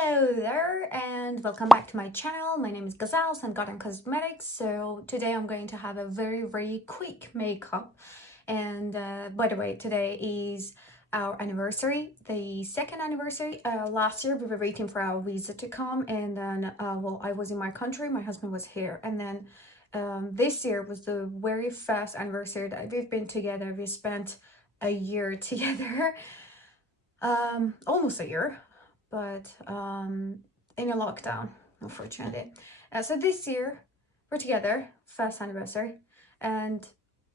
Hello there and welcome back to my channel. My name is Gazelle and Garden Cosmetics. So today I'm going to have a very quick makeup, and by the way, today is our anniversary, the second anniversary. Last year we were waiting for our visa to come, and then well, I was in my country, my husband was here, and then this year was the very first anniversary that we've been together. We spent a year together, almost a year, but in a lockdown, unfortunately. So this year we're together, first anniversary, and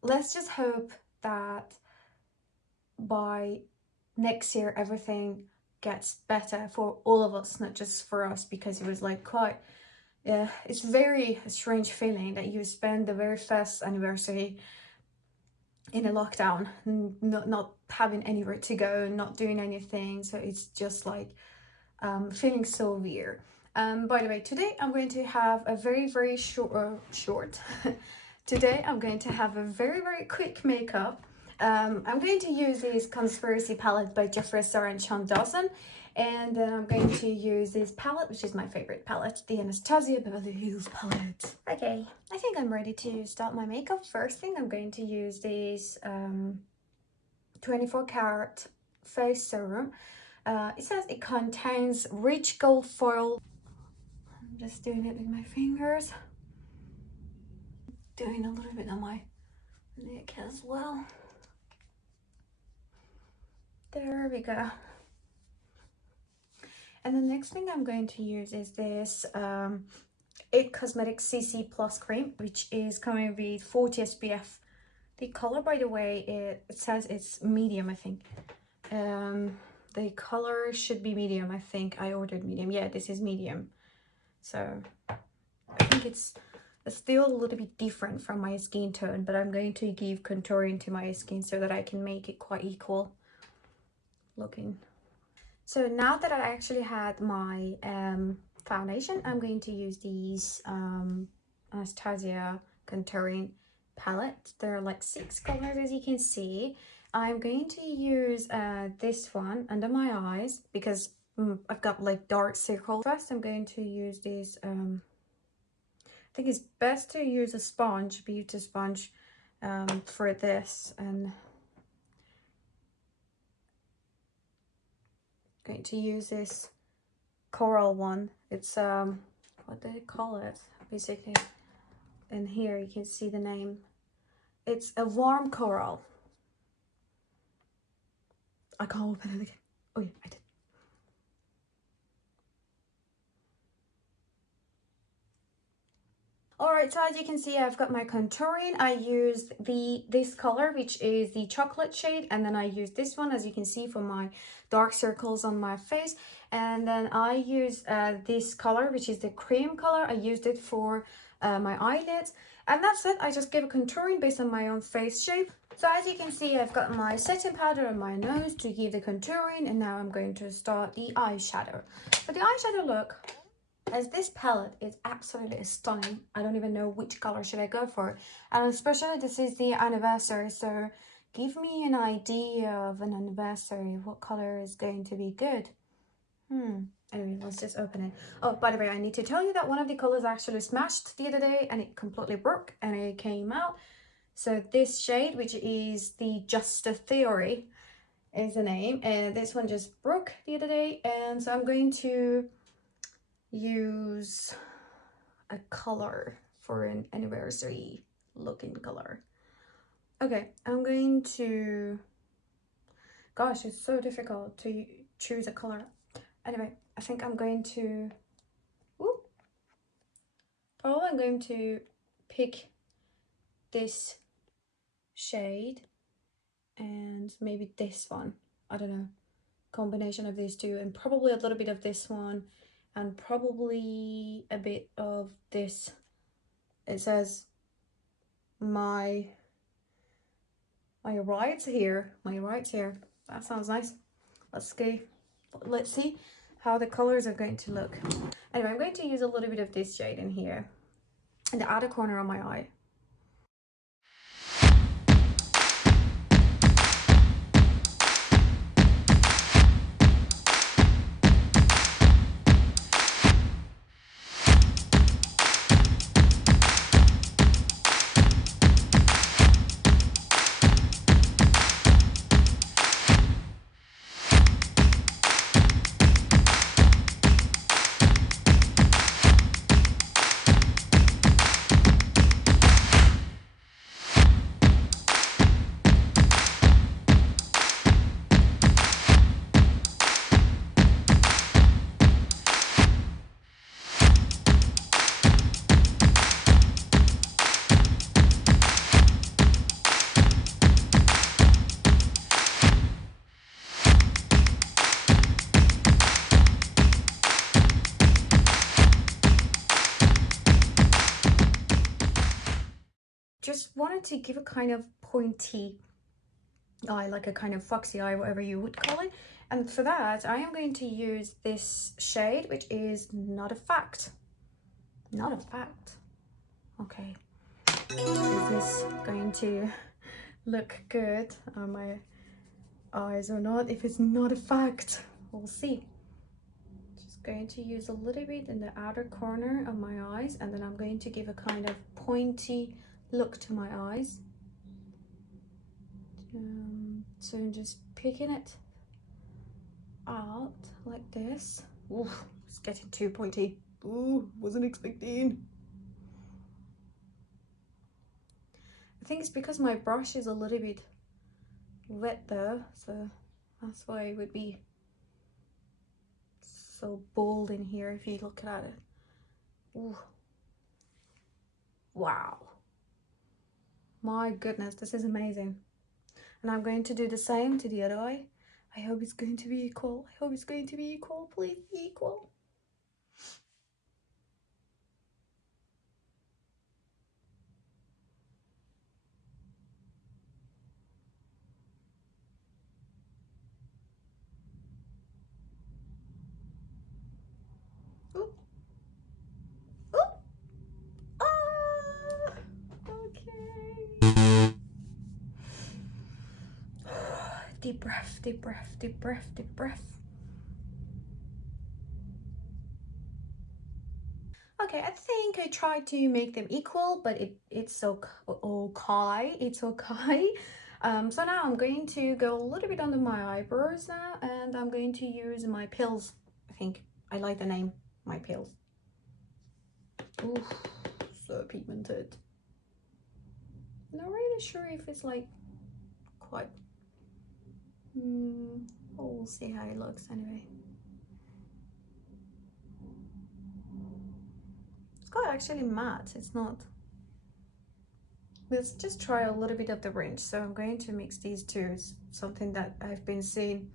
let's just hope that by next year everything gets better for all of us, not just for us, because it was like quite it's very strange feeling that you spend the very first anniversary in a lockdown, not having anywhere to go, not doing anything. So it's just like feeling so weird. By the way, today I'm going to have a very short today I'm going to have a very quick makeup. I'm going to use this Conspiracy palette by Jeffree Star and Dawson, and then I'm going to use this palette, which is my favorite palette, the Anastasia Beverly Hills palette. Okay, I think I'm ready to start my makeup. First thing, I'm going to use this 24 karat face serum. It says it contains rich gold foil. I'm just doing it with my fingers. Doing a little bit on my neck as well. There we go. And the next thing I'm going to use is this It Cosmetics CC Plus cream, which is coming with 40 SPF. The color, by the way, it says it's medium, I think. The color should be medium. I think I ordered medium. Yeah, this is medium. So I think it's still a little bit different from my skin tone, but I'm going to give contouring to my skin so that I can make it quite equal looking. So now that I actually had my foundation, I'm going to use these Anastasia contouring palette. There are like 6 colors, as you can see. I'm going to use this one under my eyes because I've got like dark circles. First, I'm going to use this. I think it's best to use a sponge, beauty sponge, for this. And I'm going to use this coral one. It's what do they call it? Basically, in here you can see the name. It's a warm coral. I can't open it again. Oh yeah, I did. Alright, so as you can see, I've got my contouring. I used this color, which is the chocolate shade, and then I used this one, as you can see, for my dark circles on my face. And then I used this color, which is the cream color. I used it for my eyelids. And that's it. I just gave a contouring based on my own face shape. So as you can see, I've got my setting powder on my nose to give the contouring, and now I'm going to start the eyeshadow. For the eyeshadow look, as this palette is absolutely stunning, I don't even know which color should I go for. And especially this is the anniversary, so give me an idea of an anniversary. What color is going to be good? Anyway, let's just open it. Oh, by the way, I need to tell you that one of the colors actually smashed the other day and it completely broke and it came out. So this shade, which is the Just a Theory, is the name, and this one just broke the other day. And so I'm going to use a color for an anniversary looking color. Okay, I'm going to, gosh, it's so difficult to choose a color. Anyway, I think I'm going to, probably I'm going to pick this shade and maybe this one. I don't know, combination of these two, and probably a little bit of this one, and probably a bit of this. It says my rights here. That sounds nice. Let's see how the colors are going to look. Anyway, I'm going to use a little bit of this shade in here, in the outer corner of my eye. want to give a kind of pointy eye, like a kind of foxy eye, whatever you would call it. And for that, I am going to use this shade, which is Not a Fact. Not a Fact. Okay. Is this going to look good on my eyes or not? If it's not a fact, we'll see. Just going to use a little bit in the outer corner of my eyes, and then I'm going to give a kind of pointy look to my eyes. So I'm just picking it out like this. Ooh, it's getting too pointy. Ooh, wasn't expecting. I think it's because my brush is a little bit wet though, so that's why it would be so bold in here if you look at it. Ooh. Wow. My goodness, this is amazing. And I'm going to do the same to the other eye. I hope it's going to be equal. I hope it's going to be equal. Please be equal. Ooh. Ooh. Ah. Okay. Deep breath, deep breath, deep breath, deep breath. Okay, I think I tried to make them equal, but it's okay. It's okay. So now I'm going to go a little bit under my eyebrows now, and I'm going to use my pills. I think I like the name, my pills. Ooh, so pigmented. Not really sure if it's like quite. We'll see how it looks anyway. It's quite actually matte. It's not. Let's just try a little bit of the range. So I'm going to mix these two. It's something that I've been seeing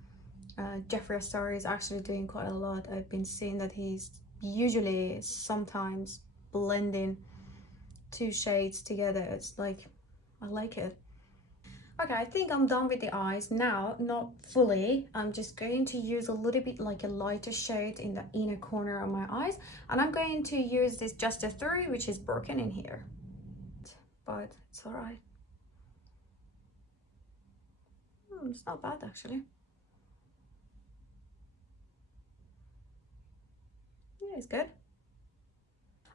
Jeffree Star is actually doing quite a lot. I've been seeing that he's usually sometimes blending two shades together. It's like, I like it. Okay, I think I'm done with the eyes now, not fully. I'm just going to use a little bit like a lighter shade in the inner corner of my eyes, and I'm going to use this Just a 3, which is broken in here, but it's all right. It's not bad actually. Yeah, it's good.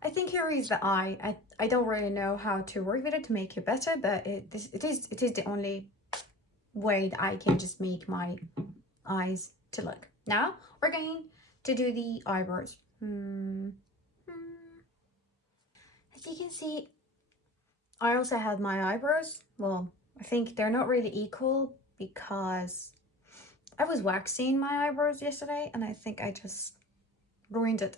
I think here is the eye. I don't really know how to work with it to make it better, but it is the only way that I can just make my eyes to look. Now we're going to do the eyebrows. As you can see, I also have my eyebrows. Well, I think they're not really equal because I was waxing my eyebrows yesterday and I think I just ruined it.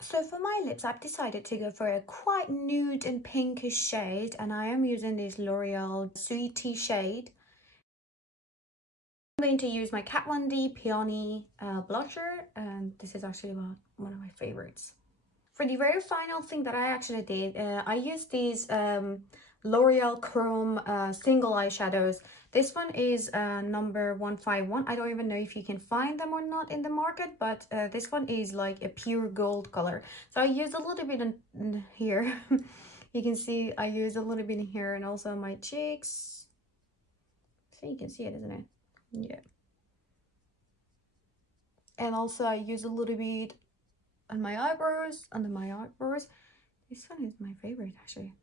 So for my lips, I've decided to go for a quite nude and pinkish shade, and I am using this L'Oreal Sweetie shade. I'm going to use my Kat Von D Peony blusher, and this is actually one of my favorites. For the very final thing that I actually did, I used these L'Oreal Chrome single eyeshadows. This one is number 151. I don't even know if you can find them or not in the market, but this one is like a pure gold color. So I used a little bit in here. You can see I used a little bit in here and also on my cheeks. So you can see it, isn't it? Yeah. And also I use a little bit on my eyebrows, under my eyebrows. This one is my favorite actually.